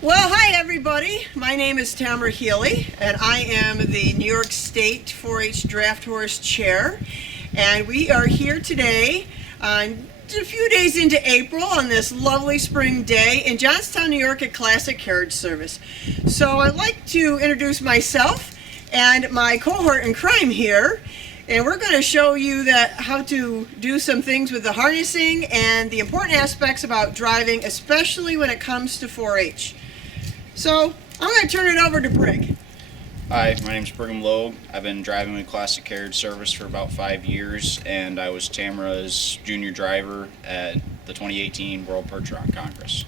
Well, hi everybody. My name is Tamara Healy, and I am the New York State 4-H Draft Horse Chair. And we are here today, a few days into April, on this lovely spring day in Johnstown, New York at Classic Carriage Service. So I'd like to introduce myself and my cohort in crime here. And we're going to show you how to do some things with the harnessing and the important aspects about driving, especially when it comes to 4-H. So I'm going to turn it over to Brig. Hi, my name is Brigham Logue. I've been driving with Classic Carriage Service for about 5 years, and I was Tamara's junior driver at the 2018 World Percheron Congress.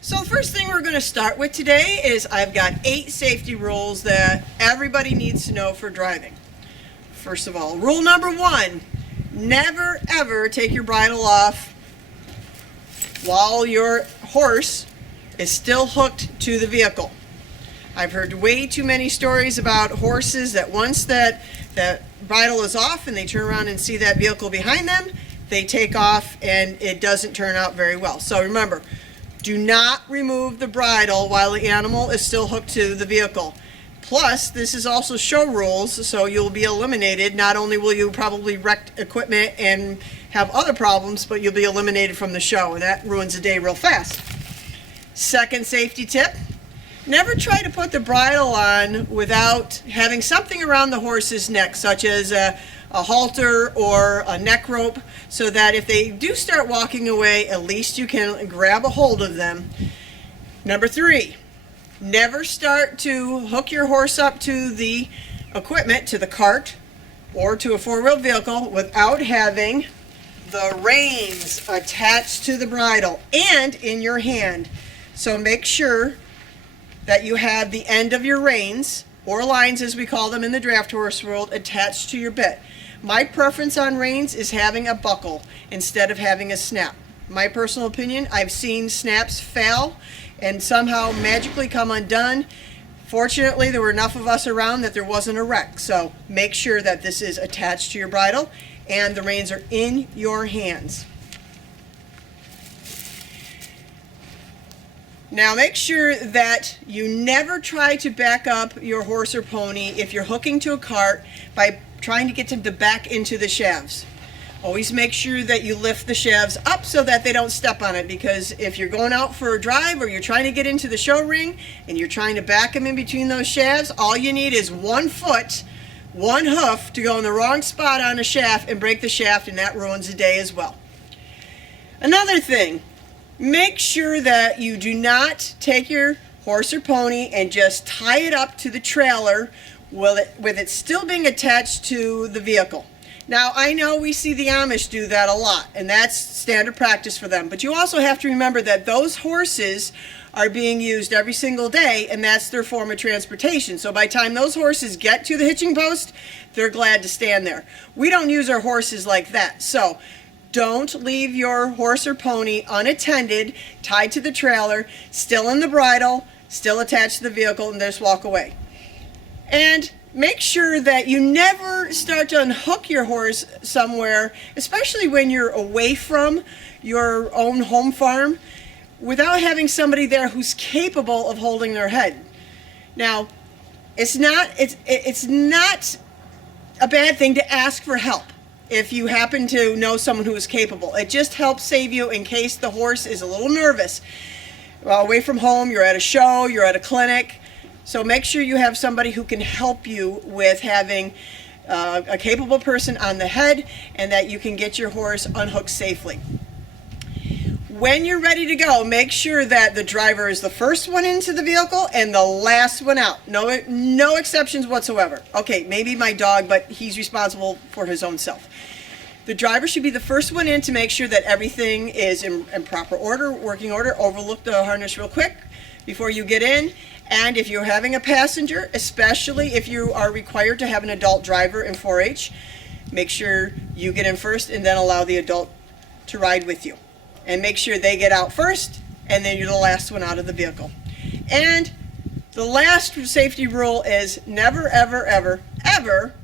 So the first thing we're going to start with today is I've got 8 safety rules that everybody needs to know for driving. First of all, rule number 1, never ever take your bridle off while your horse is still hooked to the vehicle. I've heard way too many stories about horses that once that bridle is off and they turn around and see that vehicle behind them, they take off and it doesn't turn out very well. So remember, do not remove the bridle while the animal is still hooked to the vehicle. Plus, this is also show rules, so you'll be eliminated. Not only will you probably wreck equipment and have other problems, but you'll be eliminated from the show, and that ruins the day real fast. Second safety tip, never try to put the bridle on without having something around the horse's neck, such as a halter or a neck rope, so that if they do start walking away, at least you can grab a hold of them. Number 3, never start to hook your horse up to the equipment, to the cart, or to a 4-wheel vehicle without having the reins attached to the bridle and in your hand. So make sure that you have the end of your reins, or lines as we call them in the draft horse world, attached to your bit. My preference on reins is having a buckle instead of having a snap. My personal opinion, I've seen snaps fail and somehow magically come undone. Fortunately, there were enough of us around that there wasn't a wreck. So make sure that this is attached to your bridle and the reins are in your hands. Now make sure that you never try to back up your horse or pony if you're hooking to a cart by trying to get them to back into the shafts. Always make sure that you lift the shafts up so that they don't step on it, because if you're going out for a drive or you're trying to get into the show ring and you're trying to back them in between those shafts, all you need is 1 foot, 1 hoof to go in the wrong spot on a shaft and break the shaft, and that ruins the day as well. Another thing, make sure that you do not take your horse or pony and just tie it up to the trailer with it still being attached to the vehicle. Now, I know we see the Amish do that a lot, and that's standard practice for them. But you also have to remember that those horses are being used every single day, and that's their form of transportation. So by the time those horses get to the hitching post, they're glad to stand there. We don't use our horses like that. So don't leave your horse or pony unattended, tied to the trailer, still in the bridle, still attached to the vehicle, and just walk away. And make sure that you never start to unhook your horse somewhere, especially when you're away from your own home farm, without having somebody there who's capable of holding their head. Now, it's not a bad thing to ask for help if you happen to know someone who is capable. It just helps save you in case the horse is a little nervous. Well, away from home, you're at a show, you're at a clinic. So make sure you have somebody who can help you with having a capable person on the head, and that you can get your horse unhooked safely. When you're ready to go, make sure that the driver is the first one into the vehicle and the last one out. No exceptions whatsoever. Okay, maybe my dog, but he's responsible for his own self. The driver should be the first one in to make sure that everything is in proper order, working order. Overlook the harness real quick before you get in. And if you're having a passenger, especially if you are required to have an adult driver in 4-H, make sure you get in first and then allow the adult to ride with you. And make sure they get out first, and then you're the last one out of the vehicle. And the last safety rule is never, ever, ever, ever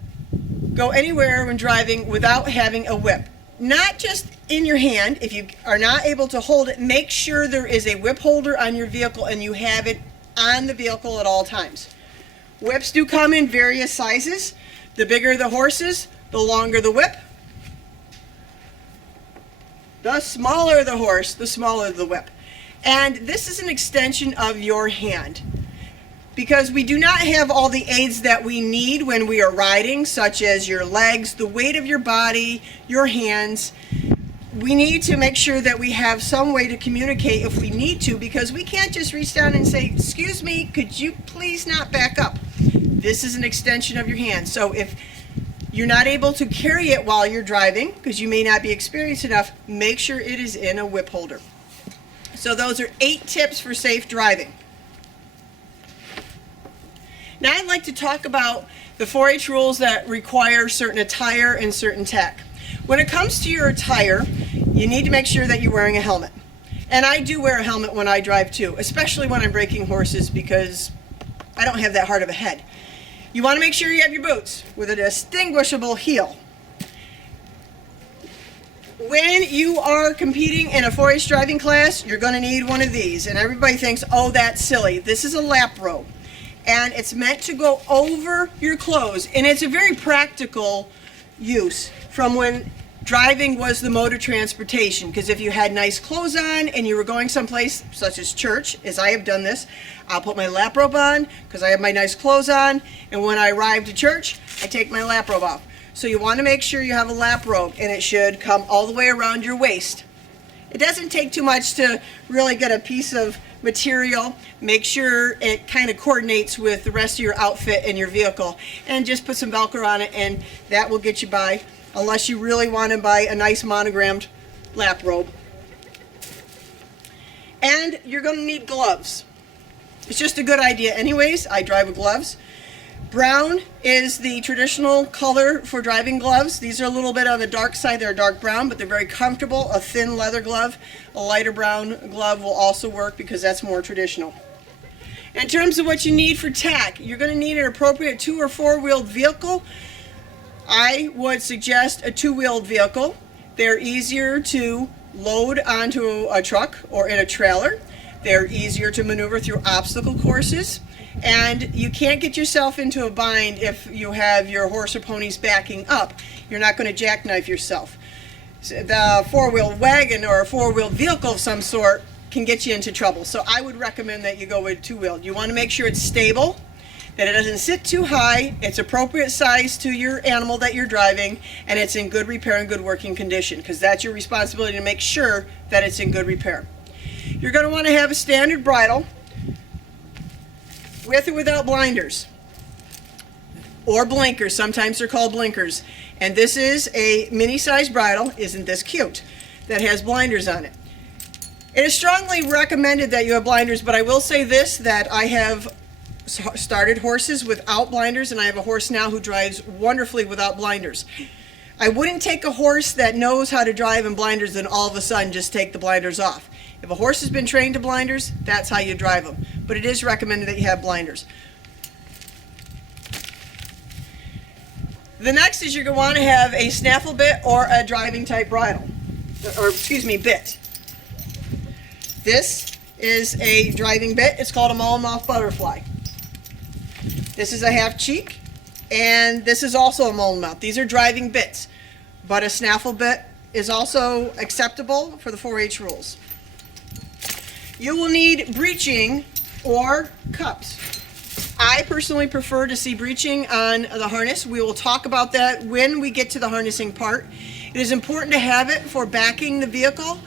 go anywhere when driving without having a whip. not just in your hand. If you are not able to hold it, make sure there is a whip holder on your vehicle and you have it on the vehicle at all times. Whips do come in various sizes. The bigger the horses, the longer the whip. The smaller the horse, the smaller the whip. And this is an extension of your hand, because we do not have all the aids that we need when we are riding, such as your legs, the weight of your body, your hands. We need to make sure that we have some way to communicate if we need to, because we can't just reach down and say, excuse me, could you please not back up? This is an extension of your hand. So if you're not able to carry it while you're driving, because you may not be experienced enough, make sure it is in a whip holder. So those are 8 tips for safe driving. Now I'd like to talk about the 4-H rules that require certain attire and certain tech. When it comes to your attire, you need to make sure that you're wearing a helmet. And I do wear a helmet when I drive too, especially when I'm breaking horses, because I don't have that hard of a head. You want to make sure you have your boots with a distinguishable heel. When you are competing in a 4-H driving class, you're going to need one of these. And everybody thinks, oh, that's silly. This is a lap robe. And it's meant to go over your clothes. And it's a very practical use from when driving was the mode of transportation. Because if you had nice clothes on and you were going someplace such as church, as I have done this, I'll put my lap robe on because I have my nice clothes on. And when I arrive to church, I take my lap robe off. So you want to make sure you have a lap robe, and it should come all the way around your waist. It doesn't take too much to really get a piece of material. Make sure it kind of coordinates with the rest of your outfit and your vehicle, and just put some Velcro on it, and that will get you by, unless you really want to buy a nice monogrammed lap robe. And you're going to need gloves. It's just a good idea anyways. I drive with gloves. Brown is the traditional color for driving gloves. These are a little bit on the dark side. They're dark brown, but they're very comfortable. A thin leather glove, a lighter brown glove will also work because that's more traditional. In terms of what you need for tack, you're going to need an appropriate 2- or 4-wheeled vehicle. I would suggest a 2-wheeled vehicle. They're easier to load onto a truck or in a trailer. They're easier to maneuver through obstacle courses. And you can't get yourself into a bind if you have your horse or ponies backing up. You're not going to jackknife yourself. The 4-wheel wagon or a 4-wheeled vehicle of some sort can get you into trouble. So I would recommend that you go with 2-wheeled. You want to make sure it's stable, that it doesn't sit too high, it's appropriate size to your animal that you're driving, and it's in good repair and good working condition, because that's your responsibility to make sure that it's in good repair. You're going to want to have a standard bridle, with or without blinders, or blinkers. Sometimes they're called blinkers. And this is a mini-sized bridle. Isn't this cute? That has blinders on it. It is strongly recommended that you have blinders, but I will say this, that I have started horses without blinders, and I have a horse now who drives wonderfully without blinders. I wouldn't take a horse that knows how to drive in blinders and all of a sudden just take the blinders off. If a horse has been trained to blinders, that's how you drive them. But it is recommended that you have blinders. The next is you're going to want to have a snaffle bit or a driving type bridle, or excuse me, bit. This is a driving bit. It's called a Mullen-Mouth butterfly. This is a half cheek, and this is also a Mullen-Mouth. These are driving bits, but a snaffle bit is also acceptable for the 4-H rules. You will need breeching or cups. I personally prefer to see breeching on the harness. We will talk about that when we get to the harnessing part. It is important to have it for backing the vehicle.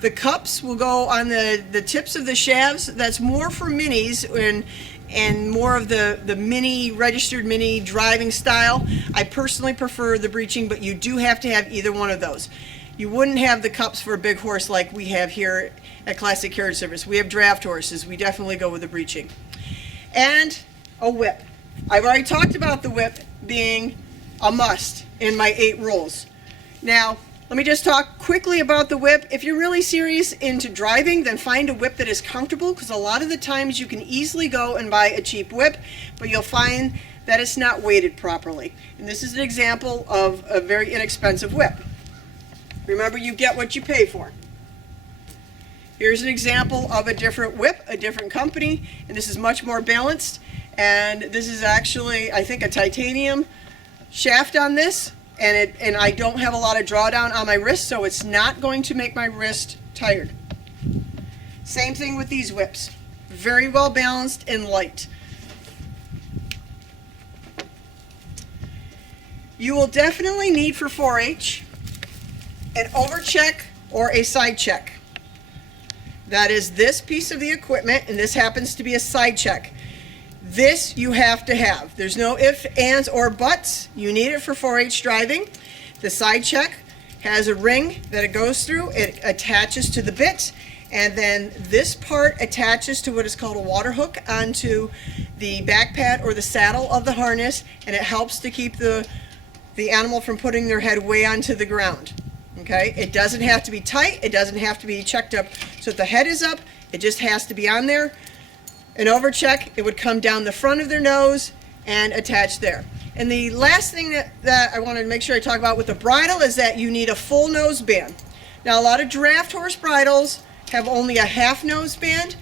The cups will go on the tips of the shafts. That's more for minis and more of the mini, registered mini driving style. I personally prefer the breeching, but you do have to have either one of those. You wouldn't have the cups for a big horse like we have here at Classic Carriage Service. We have draft horses. We definitely go with the breeching. And a whip. I've already talked about the whip being a must in my 8 rules. Now, let me just talk quickly about the whip. If you're really serious into driving, then find a whip that is comfortable, because a lot of the times you can easily go and buy a cheap whip, but you'll find that it's not weighted properly. And this is an example of a very inexpensive whip. Remember, you get what you pay for. Here's an example of a different whip, a different company, and this is much more balanced. And this is actually, I think, a titanium shaft on this, and I don't have a lot of drawdown on my wrist, so it's not going to make my wrist tired. Same thing with these whips. Very well balanced and light. You will definitely need for 4-H an overcheck or a side check. That is this piece of the equipment, and this happens to be a side check. This you have to have. There's no ifs, ands, or buts. You need it for 4-H driving. The side check has a ring that it goes through. It attaches to the bit, and then this part attaches to what is called a water hook onto the back pad or the saddle of the harness, and it helps to keep the animal from putting their head way onto the ground. Okay, it doesn't have to be tight, it doesn't have to be checked up so if the head is up, it just has to be on there. An overcheck, it would come down the front of their nose and attach there. And the last thing that I wanted to make sure I talk about with the bridle is that you need a full nose band. Now, a lot of draft horse bridles have only a half nose band,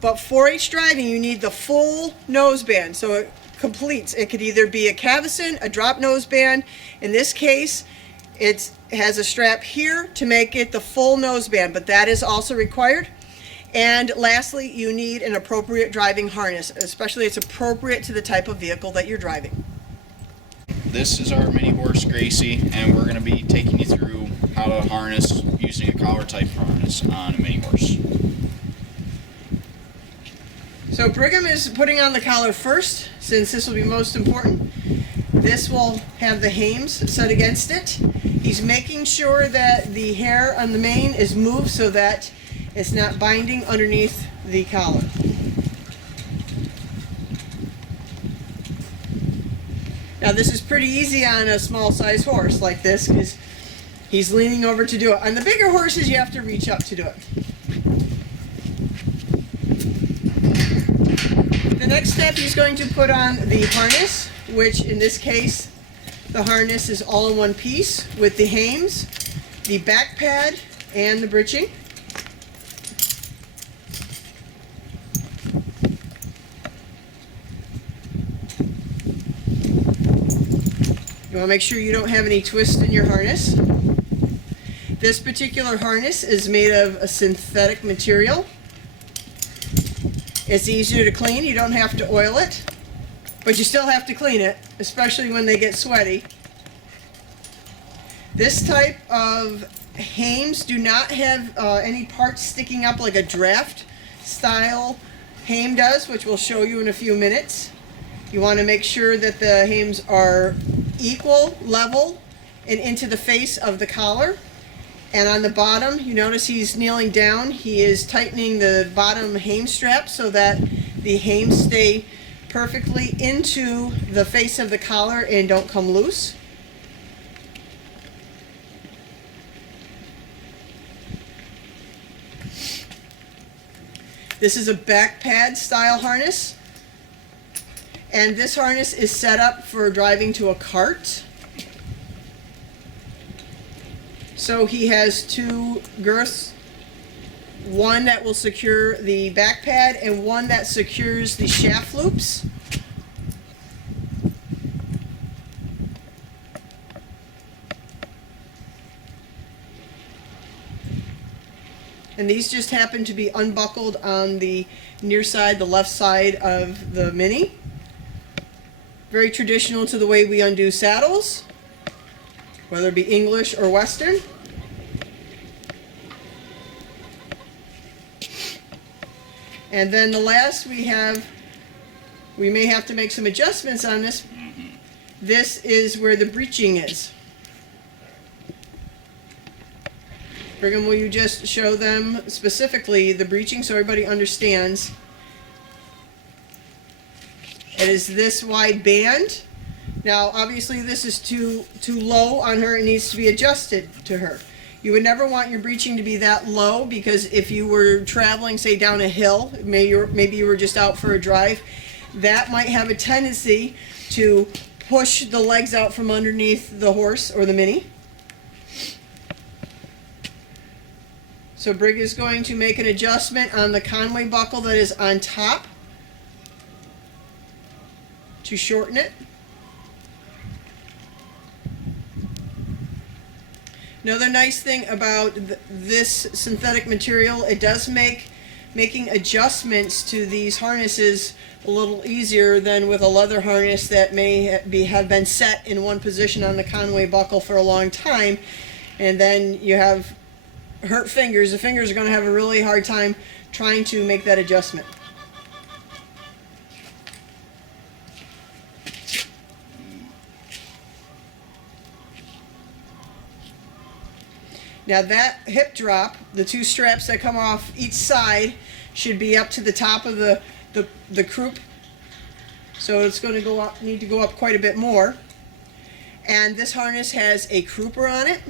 but 4-H driving, you need the full nose band, so it completes. It could either be a cavesson, a drop nose band. In this case, it has a strap here to make it the full nose band, but that is also required. And lastly, you need an appropriate driving harness, especially it's appropriate to the type of vehicle that you're driving. This is our mini horse Gracie, and we're going to be taking you through how to harness using a collar type harness on a mini horse. So Brigham is putting on the collar first, since this will be most important. This will have the hames set against it. He's making sure that the hair on the mane is moved so that it's not binding underneath the collar. Now this is pretty easy on a small size horse like this because he's leaning over to do it. On the bigger horses you have to reach up to do it. The next step he's going to put on the harness, which in this case the harness is all in one piece with the hames, the back pad, and the breeching. You want to make sure you don't have any twist in your harness. This particular harness is made of a synthetic material. It's easier to clean. You don't have to oil it, but you still have to clean it, especially when they get sweaty. This type of hames do not have any parts sticking up like a draft style hame does, which we'll show you in a few minutes. You want to make sure that the hames are equal, level, and into the face of the collar. And on the bottom, you notice he's kneeling down. He is tightening the bottom hame strap so that the hames stay perfectly into the face of the collar and don't come loose. This is a back pad style harness. And this harness is set up for driving to a cart. So he has two girths, one that will secure the back pad and one that secures the shaft loops. And these just happen to be unbuckled on the near side, the left side of the Mini. Very traditional to the way we undo saddles, whether it be English or Western. And then the last we may have to make some adjustments on this. This is where the breeching is. Brigham, will you just show them specifically the breeching so everybody understands? It is this wide band. Now, obviously, this is too low on her. It needs to be adjusted to her. You would never want your breeching to be that low because if you were traveling, say, down a hill, maybe you were just out for a drive, that might have a tendency to push the legs out from underneath the horse or the Mini. So Brig is going to make an adjustment on the Conway buckle that is on top to shorten it. Another nice thing about this synthetic material, it does making adjustments to these harnesses a little easier than with a leather harness that may have been set in one position on the Conway buckle for a long time, and then you have hurt fingers. The fingers are going to have a really hard time trying to make that adjustment. Now that hip drop, the two straps that come off each side, should be up to the top of the croup. So it's going to need to go up quite a bit more. And this harness has a crooper on it.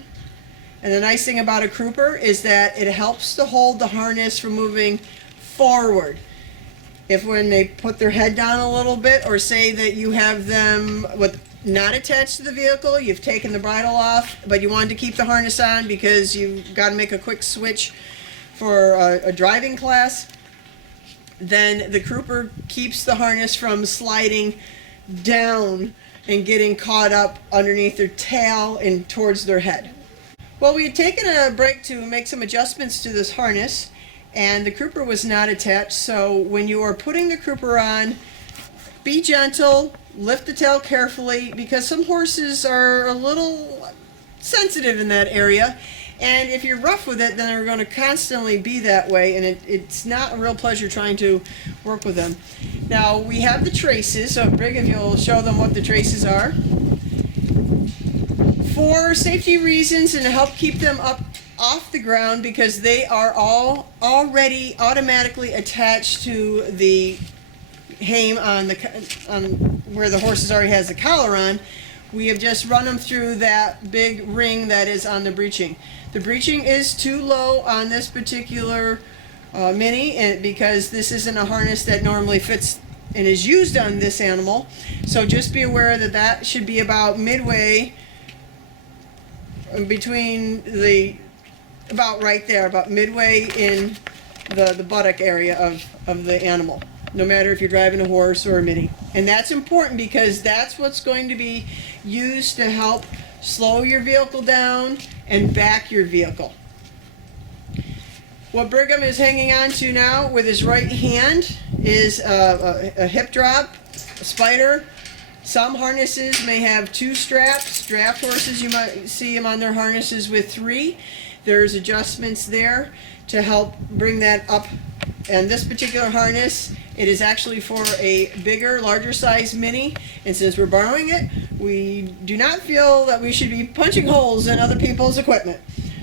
And the nice thing about a crooper is that it helps to hold the harness from moving forward. If when they put their head down a little bit, or say that you have them not attached to the vehicle, you've taken the bridle off, but you wanted to keep the harness on because you've got to make a quick switch for a driving class, then the crooper keeps the harness from sliding down and getting caught up underneath their tail and towards their head. Well, we had taken a break to make some adjustments to this harness, and the crooper was not attached, so when you are putting the crooper on, be gentle, lift the tail carefully, because some horses are a little sensitive in that area, and if you're rough with it, then they're going to constantly be that way, and it's not a real pleasure trying to work with them. Now, we have the traces, so Brig, if you'll show them what the traces are. For safety reasons and to help keep them up off the ground, because they are all already automatically attached to the hame on where the horse already has the collar on, we have just run them through that big ring that is on the breeching. The breeching is too low on this particular mini because this isn't a harness that normally fits and is used on this animal. So just be aware that that should be about midway between about right there, about midway in the buttock area of the animal, no matter if you're driving a horse or a mini. And that's important because that's what's going to be used to help slow your vehicle down and back your vehicle. What Brigham is hanging on to now with his right hand is a hip drop, a spider. Some harnesses may have 2 straps. Draft horses, you might see them on their harnesses with 3. There's adjustments there to help bring that up. And this particular harness, it is actually for a bigger, larger size mini. And since we're borrowing it, we do not feel that we should be punching holes in other people's equipment.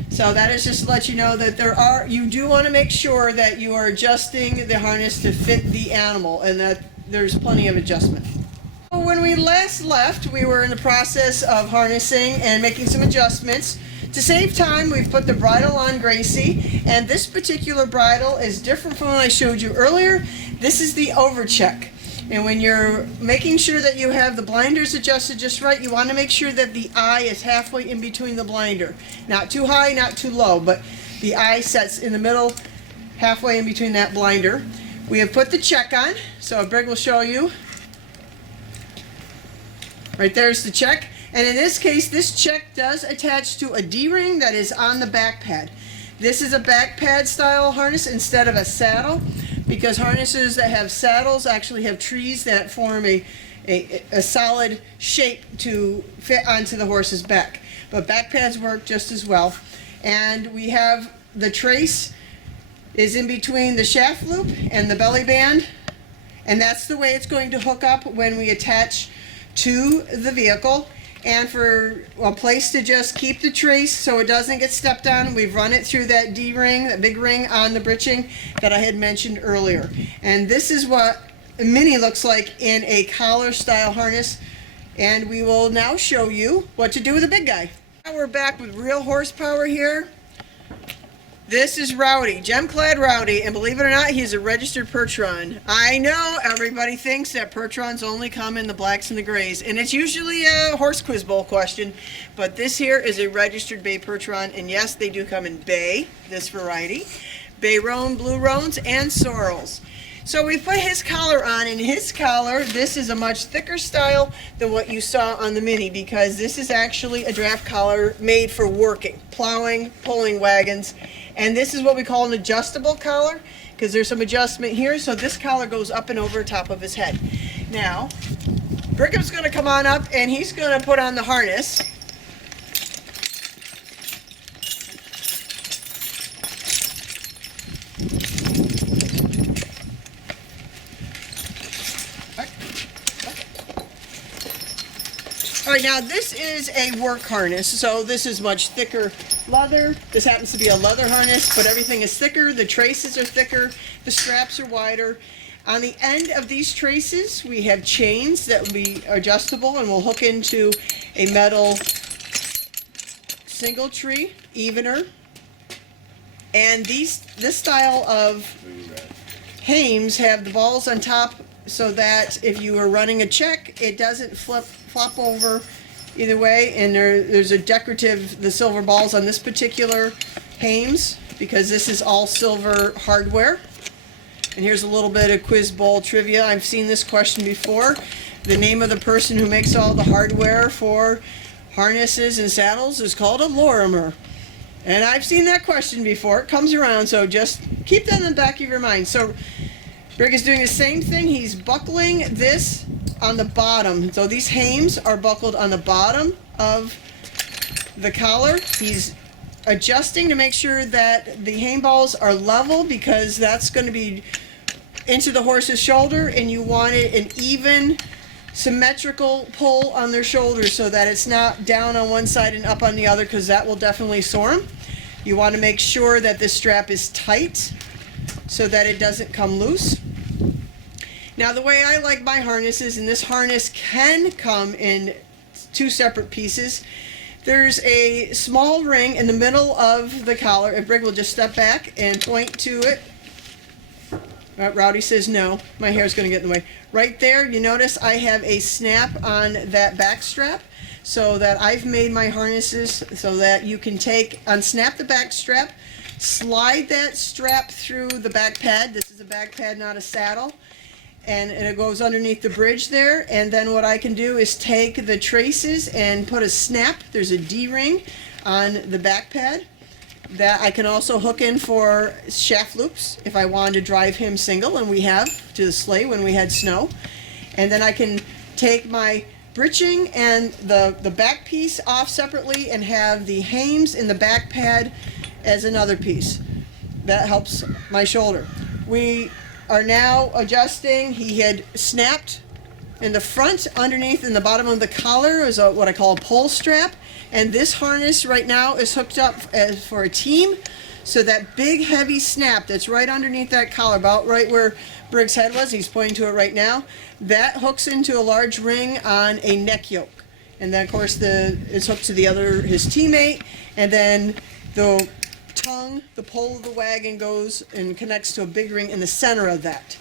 So that is just to let you know that you do want to make sure that you are adjusting the harness to fit the animal and that there's plenty of adjustment. When we last left, we were in the process of harnessing and making some adjustments. To save time, we've put the bridle on Gracie, and this particular bridle is different from what I showed you earlier. This is the overcheck. And when you're making sure that you have the blinders adjusted just right, you want to make sure that the eye is halfway in between the blinder. Not too high, not too low, but the eye sets in the middle, halfway in between that blinder. We have put the check on, so Brig will show you. Right there's the check. And in this case, this check does attach to a D-ring that is on the back pad. This is a back pad style harness instead of a saddle, because harnesses that have saddles actually have trees that form a solid shape to fit onto the horse's back. But back pads work just as well. And we have the trace is in between the shaft loop and the belly band, and that's the way it's going to hook up when we attach to the vehicle. And for a place to just keep the trace so it doesn't get stepped on, we've run it through that D-ring, that big ring on the breeching that I had mentioned earlier. And this is what a mini looks like in a collar style harness. And we will now show you what to do with a big guy. Now we're back with real horsepower here. This is Rowdy, gem-clad Rowdy, and believe it or not, he's a registered Percheron. I know everybody thinks that Percherons only come in the blacks and the grays, and it's usually a horse quiz bowl question, but this here is a registered bay Percheron, and yes, they do come in bay, this variety, bay roan, blue roans, and sorrels. So we put his collar on, and his collar, this is a much thicker style than what you saw on the Mini, because this is actually a draft collar made for working, plowing, pulling wagons, and this is what we call an adjustable collar, because there's some adjustment here, so this collar goes up and over top of his head. Now, Brigham's going to come on up, and he's going to put on the harness. All right, now this is a work harness, so this is much thicker leather. This happens to be a leather harness, but everything is thicker. The traces are thicker, the straps are wider. On the end of these traces, we have chains that will be adjustable and will hook into a metal single tree evener. And this style of hames have the balls on top so that if you are running a check, it doesn't flop over either way. And there's a decorative, the silver balls on this particular hames, because this is all silver hardware. And here's a little bit of quiz bowl trivia. I've seen this question before. The name of the person who makes all the hardware for harnesses and saddles is called a lorimer. And I've seen that question before. It comes around, so just keep that in the back of your mind. So Brig is doing the same thing. He's buckling this on the bottom. So these hames are buckled on the bottom of the collar. He's adjusting to make sure that the hame balls are level, because that's going to be into the horse's shoulder, and you want it an even symmetrical pull on their shoulders so that it's not down on one side and up on the other, because that will definitely sore them. You want to make sure that the strap is tight so that it doesn't come loose. Now, the way I like my harnesses, and this harness can come in two separate pieces, there's a small ring in the middle of the collar, and Brig will just step back and point to it. Rowdy says no, my hair's going to get in the way. Right there, you notice I have a snap on that back strap, so that I've made my harnesses so that you can unsnap the back strap, slide that strap through the back pad. This is a back pad, not a saddle. And it goes underneath the bridge there, and then what I can do is take the traces and put a snap. There's a D-ring on the back pad that I can also hook in for shaft loops if I wanted to drive him single, and we have to the sleigh when we had snow. And then I can take my breeching and the back piece off separately and have the hames in the back pad as another piece. That helps my shoulder. We are now adjusting. He had snapped in the front, underneath, in the bottom of the collar is what I call a pull strap, and this harness right now is hooked up as for a team, so that big heavy snap that's right underneath that collar, about right where Brig's head was, he's pointing to it right now, that hooks into a large ring on a neck yoke, and then of course it's hooked to his teammate, and then the tongue, the pole of the wagon, goes and connects to a big ring in the center of that.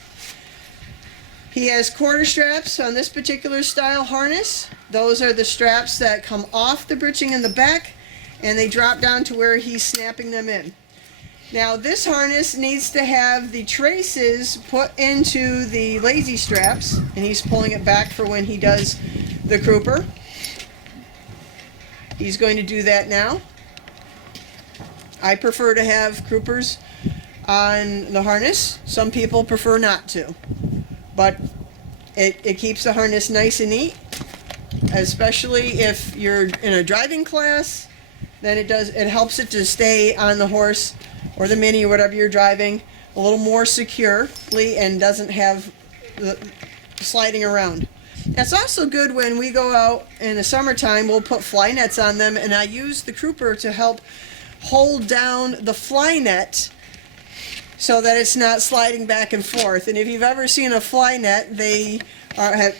He has quarter straps on this particular style harness. Those are the straps that come off the breeching in the back, and they drop down to where he's snapping them in. Now this harness needs to have the traces put into the lazy straps, and he's pulling it back for when he does the crooper. He's going to do that now. I prefer to have croopers on the harness. Some people prefer not to. But it keeps the harness nice and neat, especially if you're in a driving class. Then it helps it to stay on the horse or the Mini or whatever you're driving a little more securely and doesn't have the sliding around. That's also good when we go out in the summertime. We'll put fly nets on them, and I use the crooper to help hold down the fly net so that it's not sliding back and forth. And if you've ever seen a fly net, they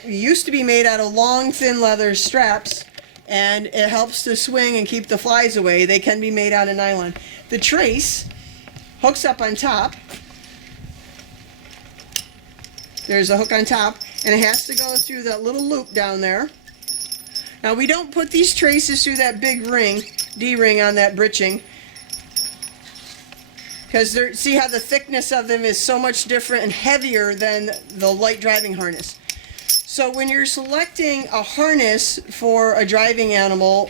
used to be made out of long, thin leather straps, and it helps to swing and keep the flies away. They can be made out of nylon. The trace hooks up on top. There's a hook on top, and it has to go through that little loop down there. Now we don't put these traces through that big ring, D-ring on that breeching, because see how the thickness of them is so much different and heavier than the light driving harness. So when you're selecting a harness for a driving animal,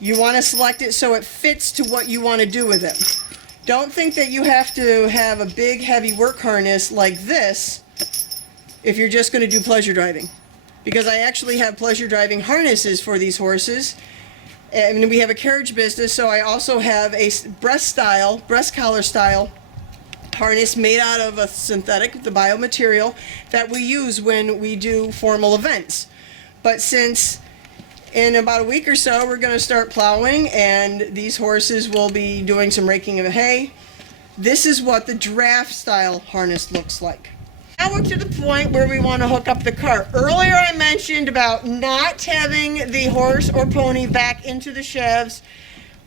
you want to select it so it fits to what you want to do with it. Don't think that you have to have a big heavy work harness like this if you're just going to do pleasure driving. Because I actually have pleasure driving harnesses for these horses. And we have a carriage business, so I also have a breast collar style harness made out of a synthetic, the biomaterial, that we use when we do formal events. But since in about a week or so we're going to start plowing and these horses will be doing some raking of hay, this is what the draft style harness looks like. Now we're to the point where we want to hook up the cart. Earlier I mentioned about not having the horse or pony back into the shafts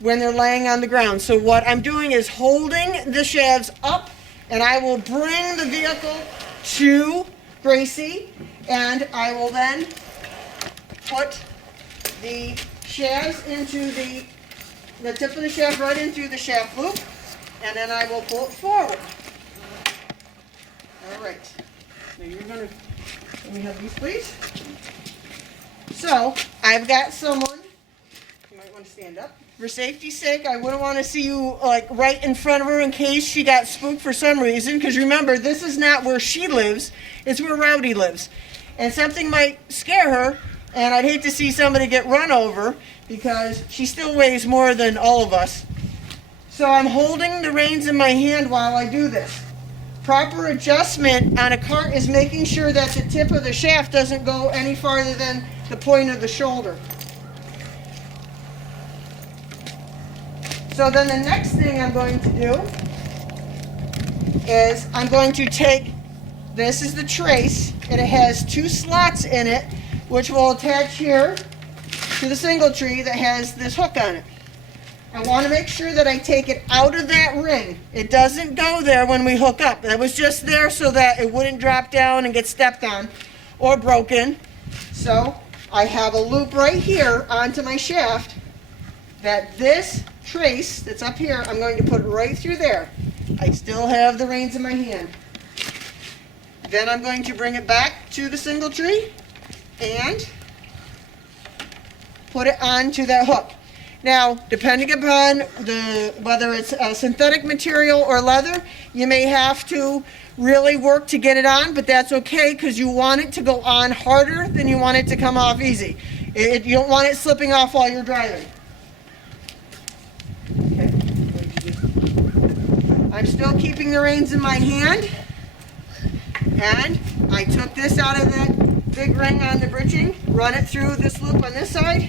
when they're laying on the ground. So what I'm doing is holding the shafts up, and I will bring the vehicle to Gracie, and I will then put the shafts into the tip of the shaft right in through the shaft loop, and then I will pull it forward. All right. Now you're going to, let me have these, please. So I've got someone, you might want to stand up. For safety's sake, I wouldn't want to see you like right in front of her in case she got spooked for some reason, because remember, this is not where she lives, it's where Rowdy lives. And something might scare her, and I'd hate to see somebody get run over because she still weighs more than all of us. So I'm holding the reins in my hand while I do this. Proper adjustment on a cart is making sure that the tip of the shaft doesn't go any farther than the point of the shoulder. So then the next thing I'm going to do is I'm going to take, this is the trace, and it has 2 slots in it, which will attach here to the single tree that has this hook on it. I want to make sure that I take it out of that ring. It doesn't go there when we hook up. That was just there so that it wouldn't drop down and get stepped on or broken. So I have a loop right here onto my shaft that this trace that's up here, I'm going to put right through there. I still have the reins in my hand. Then I'm going to bring it back to the single tree and put it onto that hook. Now, depending upon whether it's a synthetic material or leather, you may have to really work to get it on, but that's okay because you want it to go on harder than you want it to come off easy. You don't want it slipping off while you're driving. Okay. I'm still keeping the reins in my hand, and I took this out of that big ring on the breeching, run it through this loop on this side,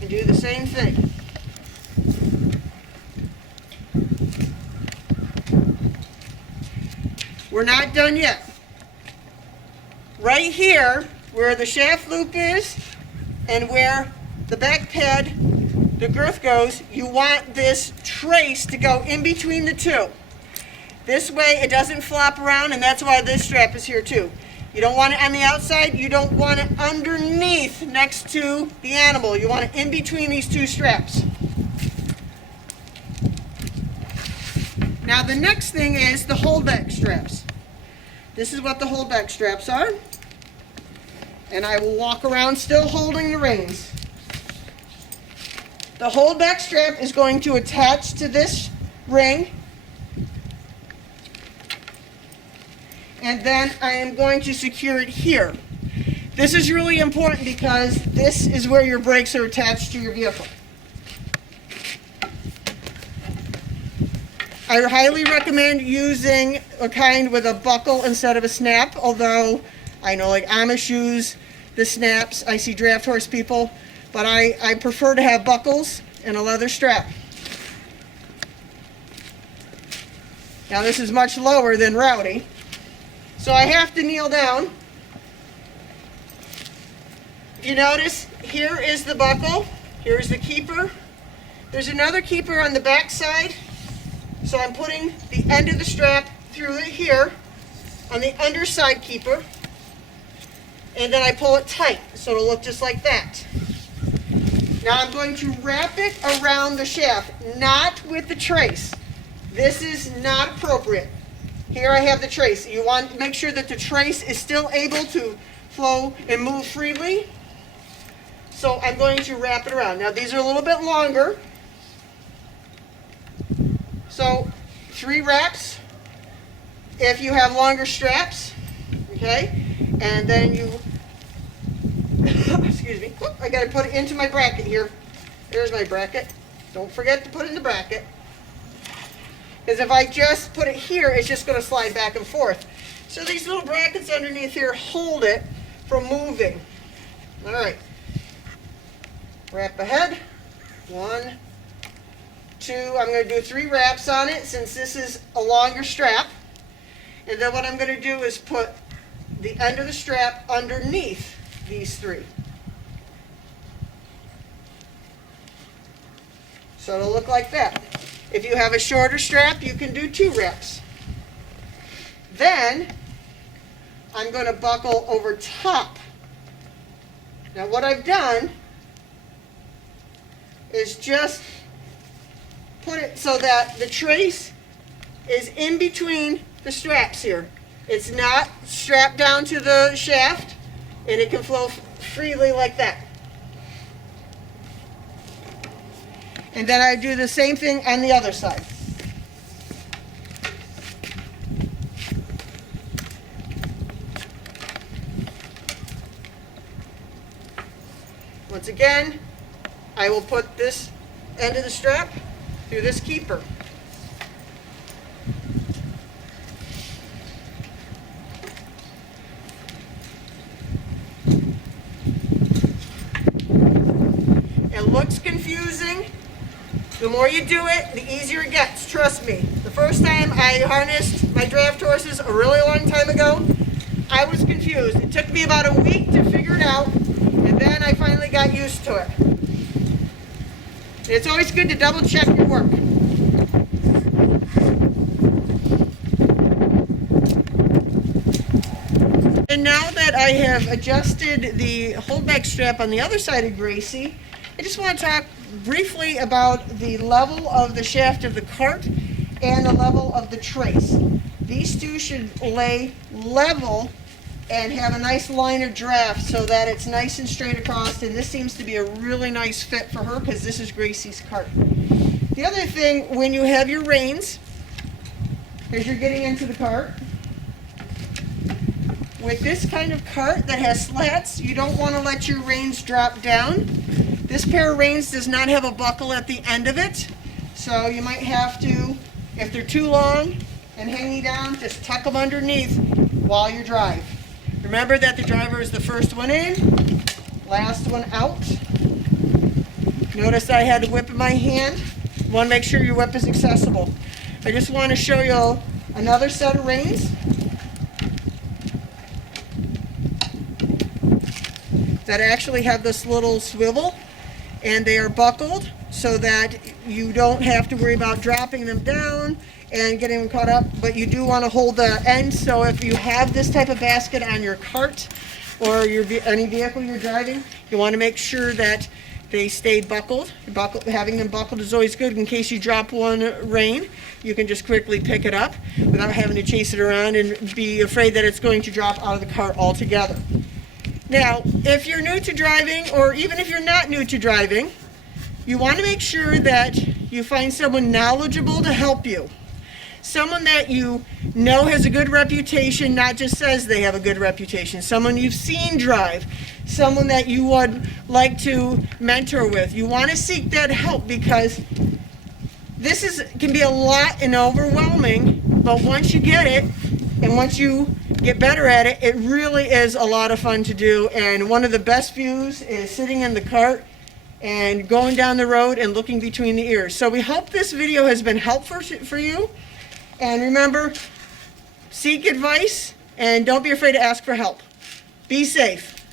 and do the same thing. We're not done yet. Right here, where the shaft loop is and where the back pad, the girth goes, you want this trace to go in between the two. This way it doesn't flop around, and that's why this strap is here too. You don't want it on the outside, you don't want it underneath next to the animal. You want it in between these 2 straps. Now the next thing is the holdback straps. This is what the holdback straps are. And I will walk around still holding the reins. The holdback strap is going to attach to this ring. And then I am going to secure it here. This is really important because this is where your brakes are attached to your vehicle. I highly recommend using a kind with a buckle instead of a snap, although I know like Amish use the snaps. I see draft horse people, but I prefer to have buckles and a leather strap. Now this is much lower than Rowdy. So I have to kneel down. You notice here is the buckle, here's the keeper. There's another keeper on the back side, So I'm putting the end of the strap through it here on the underside keeper, and then I pull it tight so it'll look just like that. Now I'm going to wrap it around the shaft, not with the trace. This is not appropriate. Here I have the trace. You want to make sure that the trace is still able to flow and move freely. So I'm going to wrap it around. Now these are a little bit longer. So 3 wraps if you have longer straps, okay? And then you, excuse me, I gotta put it into my bracket here. There's my bracket. Don't forget to put it in the bracket. Because if I just put it here, it's just gonna slide back and forth. So these little brackets underneath here hold it from moving. All right. Wrap ahead. 1, 2, I'm going to do 3 wraps on it since this is a longer strap. And then what I'm going to do is put the end of the strap underneath these 3. So it'll look like that. If you have a shorter strap, you can do 2 wraps. Then I'm going to buckle over top. Now what I've done is just put it so that the trace is in between the straps here. It's not strapped down to the shaft, and it can flow freely like that. And then I do the same thing on the other side. Once again, I will put this end of the strap through this keeper. It looks confusing. The more you do it, the easier it gets, trust me. The first time I harnessed my draft horses a really long time ago, I was confused. It took me about a week to figure it out, and then I finally got used to it. It's always good to double check your work. And now that I have adjusted the holdback strap on the other side of Gracie, I just want to talk briefly about the level of the shaft of the cart and the level of the trace. These two should lay level and have a nice line of draft so that it's nice and straight across, and this seems to be a really nice fit for her because this is Gracie's cart. The other thing, when you have your reins, as you're getting into the cart, with this kind of cart that has slats, you don't want to let your reins drop down. This pair of reins does not have a buckle at the end of it, so you might have to, if they're too long and hanging down, just tuck them underneath while you drive. Remember that the driver is the first one in, last one out. Notice I had the whip in my hand. You want to make sure your whip is accessible. I just want to show you another set of reins that actually have this little swivel, and they are buckled so that you don't have to worry about dropping them down and getting them caught up, but you do want to hold the end. So if you have this type of basket on your cart or any vehicle you're driving, you want to make sure that they stay buckled. Having them buckled is always good in case you drop one rein. You can just quickly pick it up without having to chase it around and be afraid that it's going to drop out of the cart altogether. Now, if you're new to driving, or even if you're not new to driving, you want to make sure that you find someone knowledgeable to help you. Someone that you know has a good reputation, not just says they have a good reputation. Someone you've seen drive. Someone that you would like to mentor with. You want to seek that help because this can be a lot and overwhelming, but once you get it, and once you get better at it, it really is a lot of fun to do. And one of the best views is sitting in the cart and going down the road and looking between the ears. So we hope this video has been helpful for you. And remember, seek advice and don't be afraid to ask for help. Be safe.